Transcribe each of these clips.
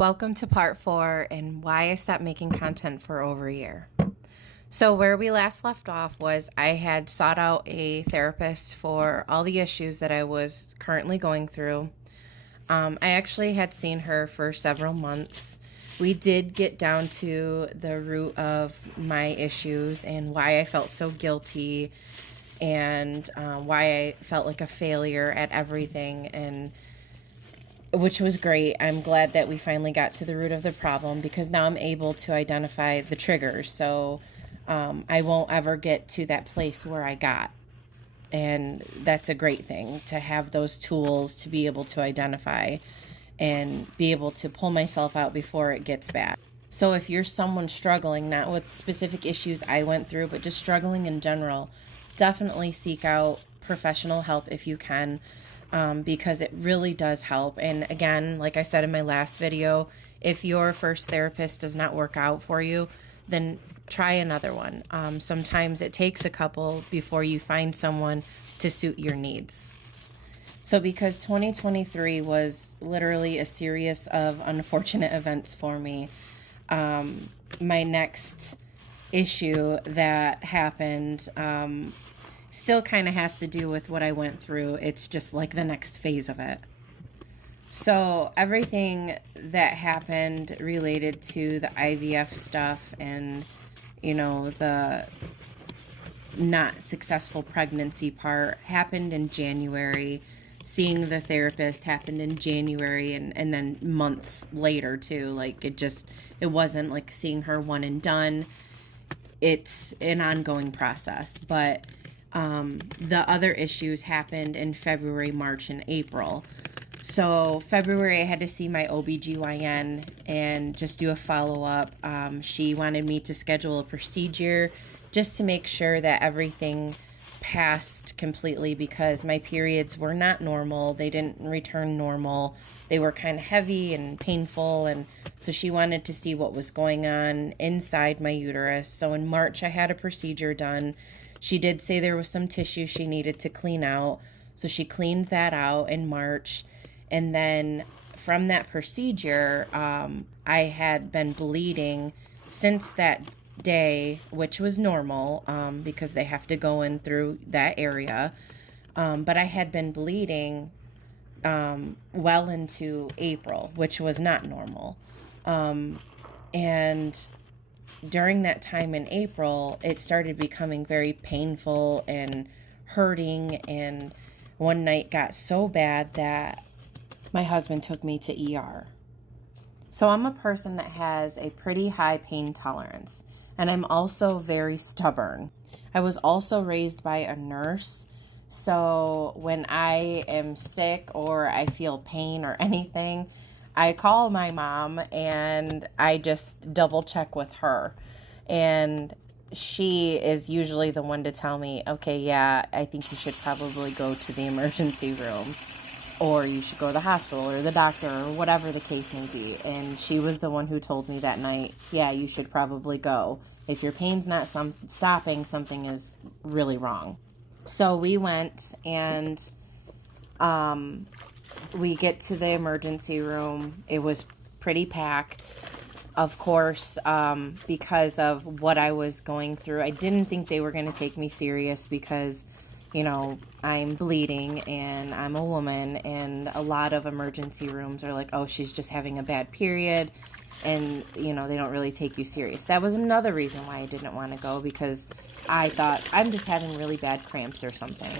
Welcome to part 4 and why I stopped making content for over a year. So where we last left off was I had sought out a therapist for all the issues that I was currently going through. I actually had seen her for several months. We did get down to the root of my issues and why I felt so guilty and why I felt like a failure at everything, and which was great. I'm glad that we finally got to the root of the problem because now I'm able to identify the triggers. So I won't ever get to that place where I got. And that's a great thing to have those tools to be able to identify and be able to pull myself out before it gets bad. So if you're someone struggling, not with specific issues I went through, but just struggling in general, definitely seek out professional help if you can. Because it really does help. And again, like I said in my last video, if your first therapist does not work out for you, then try another one. Sometimes it takes a couple before you find someone to suit your needs. So because 2023 was literally a series of unfortunate events for me, my next issue that happened still kind of has to do with what I went through. It's just like the next phase of it. So everything that happened related to the IVF stuff and, the not successful pregnancy part happened in January. Seeing the therapist happened in January and then months later too. Like it wasn't like seeing her one and done. It's an ongoing process, but the other issues happened in February, March, and April. So February, I had to see my OBGYN and just do a follow-up. She wanted me to schedule a procedure just to make sure that everything passed completely because my periods were not normal. They didn't return normal. They were kind of heavy and painful, and so she wanted to see what was going on inside my uterus. So in March, I had a procedure done. She did say there was some tissue she needed to clean out, so she cleaned that out in March. And then from that procedure, I had been bleeding since that day, which was normal because they have to go in through that area. But I had been bleeding well into April, which was not normal. And during that time in April, it started becoming very painful and hurting. And one night got so bad that my husband took me to ER. So I'm a person that has a pretty high pain tolerance, and I'm also very stubborn. I was also raised by a nurse. So when I am sick or I feel pain or anything, I call my mom and I just double check with her. And she is usually the one to tell me, okay, yeah, I think you should probably go to the emergency room, or you should go to the hospital or the doctor or whatever the case may be. And she was the one who told me that night, yeah, you should probably go. If your pain's not stopping, something is really wrong. So we went and we get to the emergency room. It was pretty packed. Of course, because of what I was going through, I didn't think they were going to take me serious because, I'm bleeding and I'm a woman, and a lot of emergency rooms are like, oh, she's just having a bad period, and, they don't really take you serious. That was another reason why I didn't want to go, because I thought I'm just having really bad cramps or something.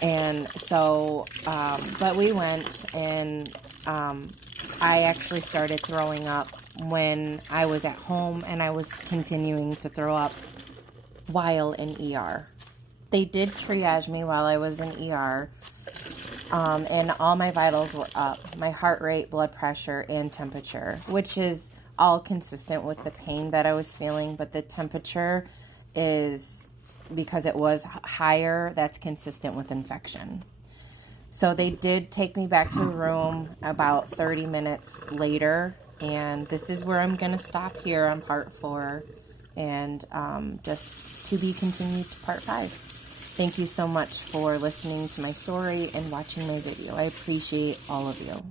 And so, but we went, and I actually started throwing up when I was at home, and I was continuing to throw up while in ER. They did triage me while I was in ER, and all my vitals were up. My heart rate, blood pressure, and temperature, which is all consistent with the pain that I was feeling, but the temperature is, because it was higher, that's consistent with infection. So they did take me back to the room about 30 minutes later, and this is where I'm going to stop here on part 4, and just to be continued to part 5. Thank you so much for listening to my story and watching my video. I appreciate all of you.